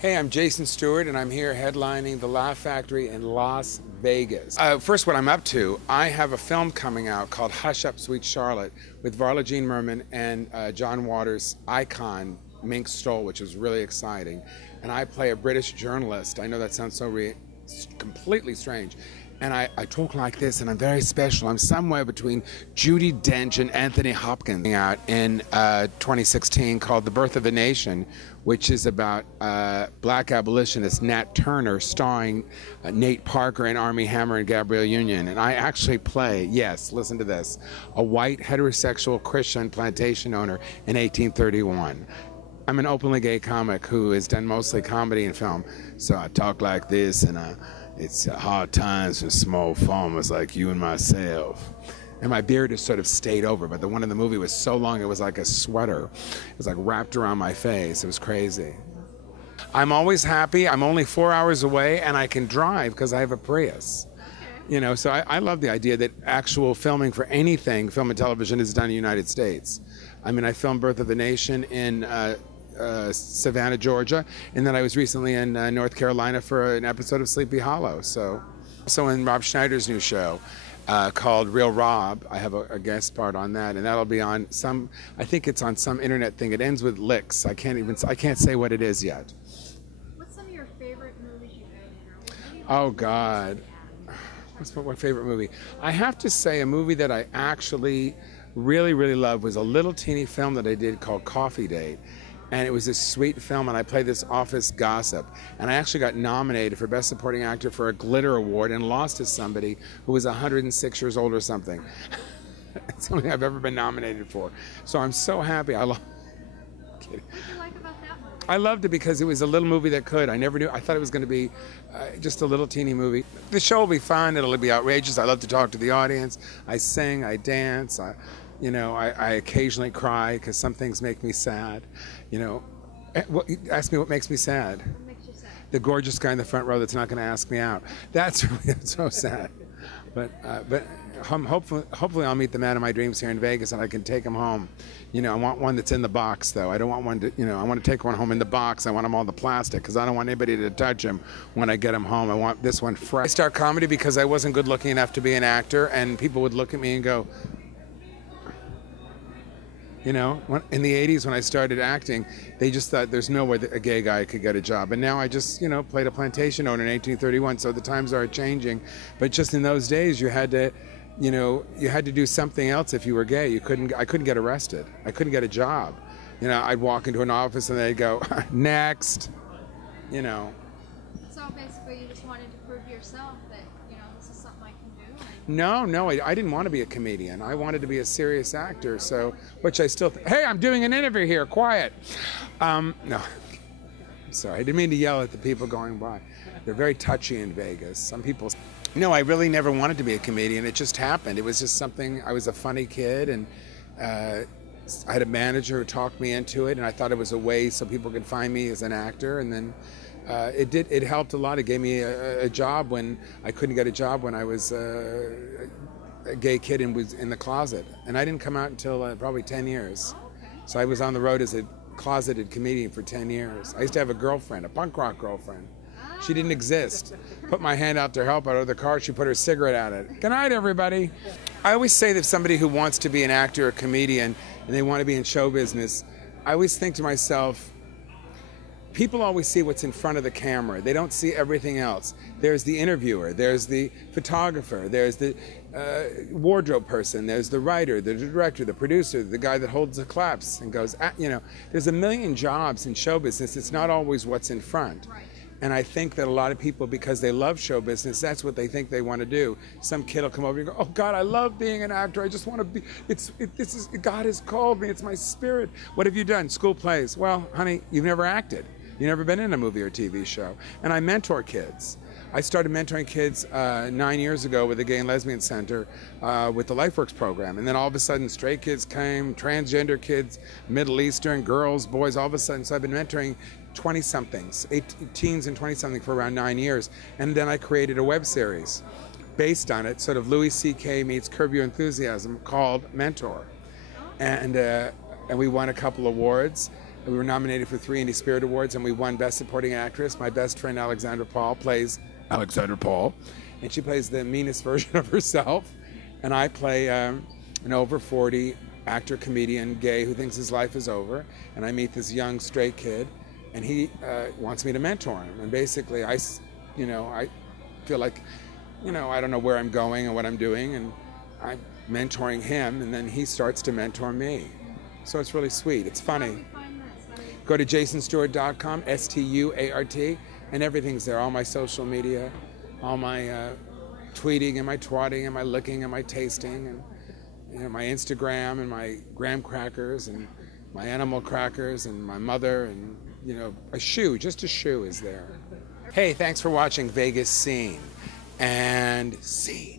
Hey, I'm Jason Stewart, and I'm here headlining the Laugh Factory in Las Vegas. First, what I'm up to, I have a film coming out called Hush Up, Sweet Charlotte with Varla Jean Merman and John Waters' icon, Mink Stole, which is really exciting. And I play a British journalist. I know that sounds so completely strange. And I talk like this, and I'm very special. I'm somewhere between Judi Dench and Anthony Hopkins. Out in 2016 called The Birth of a Nation, which is about black abolitionist Nat Turner starring Nate Parker and Armie Hammer and Gabrielle Union. And I actually play, yes, listen to this, a white heterosexual Christian plantation owner in 1831. I'm an openly gay comic who has done mostly comedy and film. So I talk like this, and it's hard times for small farmers like you and myself. And my beard has sort of stayed over, but the one in the movie was so long it was like a sweater. It was like wrapped around my face. It was crazy. I'm always happy. I'm only 4 hours away, and I can drive because I have a Prius. You know, so I love the idea that actual filming for anything, film and television, is done in the United States. I mean, I filmed Birth of a Nation in Savannah, Georgia, and then I was recently in North Carolina for an episode of Sleepy Hollow. So in Rob Schneider's new show called Real Rob, I have a guest part on that, and that'll be on some, I think it's on some internet thing. It ends with licks. I can't say what it is yet. What's some of your favorite movies you've been in? Oh God, what's my favorite movie? I have to say a movie that I actually really loved was a little teeny film that I did called Coffee Date. And it was this sweet film, and I played this office gossip. And I actually got nominated for Best Supporting Actor for a Glitter Award and lost to somebody who was 106 years old or something. It's the only thing I've ever been nominated for. So I'm so happy. What did you like about that movie? I loved it because it was a little movie that could. I never knew. I thought it was going to be just a little teeny movie. The show will be fun. It'll be outrageous. I love to talk to the audience. I sing. I dance. You know, I occasionally cry because some things make me sad. You know, ask me what makes me sad. What makes you sad? The gorgeous guy in the front row that's not going to ask me out. That's really so sad. But hopefully I'll meet the man of my dreams here in Vegas, and I can take him home. You know, I want one that's in the box, though. I don't want one to, you know, I want to take one home in the box. I want them all the plastic because I don't want anybody to touch him when I get him home. I want this one fresh. I start comedy because I wasn't good looking enough to be an actor, and people would look at me and go, you know, in the 80s when I started acting, they just thought there's no way that a gay guy could get a job. And now I just, you know, played a plantation owner in 1831, so the times are changing. But just in those days, you had to, you know, you had to do something else if you were gay. I couldn't get arrested. I couldn't get a job. You know, I'd walk into an office and they'd go, next, you know. So basically you just wanted to prove to yourself that, you know, this is something I can do? No, I didn't want to be a comedian. I wanted to be a serious actor, so, which I still, hey, I'm doing an interview here, quiet. No, I'm sorry, I didn't mean to yell at the people going by. They're very touchy in Vegas. Some people, no, I really never wanted to be a comedian. It just happened. It was just something, I was a funny kid, and I had a manager who talked me into it, and I thought it was a way so people could find me as an actor, and then it helped a lot. It gave me a job when I couldn't get a job when I was a gay kid and was in the closet. And I didn't come out until probably 10 years. So I was on the road as a closeted comedian for 10 years. I used to have a girlfriend, a punk rock girlfriend. She didn't exist. Put my hand out to help out of the car, she put her cigarette out at it. Good night, everybody. I always say that somebody who wants to be an actor or comedian and they want to be in show business, I always think to myself, people always see what's in front of the camera. They don't see everything else. There's the interviewer, there's the photographer, there's the wardrobe person, there's the writer, the director, the producer, the guy that holds the claps and goes, you know, there's a million jobs in show business. It's not always what's in front. Right. And I think that a lot of people, because they love show business, that's what they think they want to do. Some kid will come over and go, oh God, I love being an actor. I just want to be, God has called me. It's my spirit. What have you done? School plays. Well, honey, you've never acted. You've never been in a movie or TV show. And I mentor kids. I started mentoring kids 9 years ago with the Gay and Lesbian Center with the LifeWorks program. And then all of a sudden, straight kids came, transgender kids, Middle Eastern, girls, boys, all of a sudden. So I've been mentoring 20-somethings, teens and 20-something for around 9 years. And then I created a web series based on it, sort of Louis C.K. meets Curb Your Enthusiasm, called Mentor. And we won a couple awards. We were nominated for 3 Indie Spirit Awards, and we won Best Supporting Actress. My best friend Alexandra Paul plays Alexandra Paul, and she plays the meanest version of herself. And I play an over 40 actor, comedian, gay who thinks his life is over. And I meet this young straight kid, and he wants me to mentor him. And basically, I feel like, I don't know where I'm going and what I'm doing, and I'm mentoring him, and then he starts to mentor me. So it's really sweet. It's funny. Go to jasonstuart.com, STUART, and everything's there. All my social media, all my tweeting and my twatting and my licking and my tasting, and my Instagram and my graham crackers and my animal crackers and my mother, and just a shoe is there. Hey, thanks for watching Vegas Scene and Scene.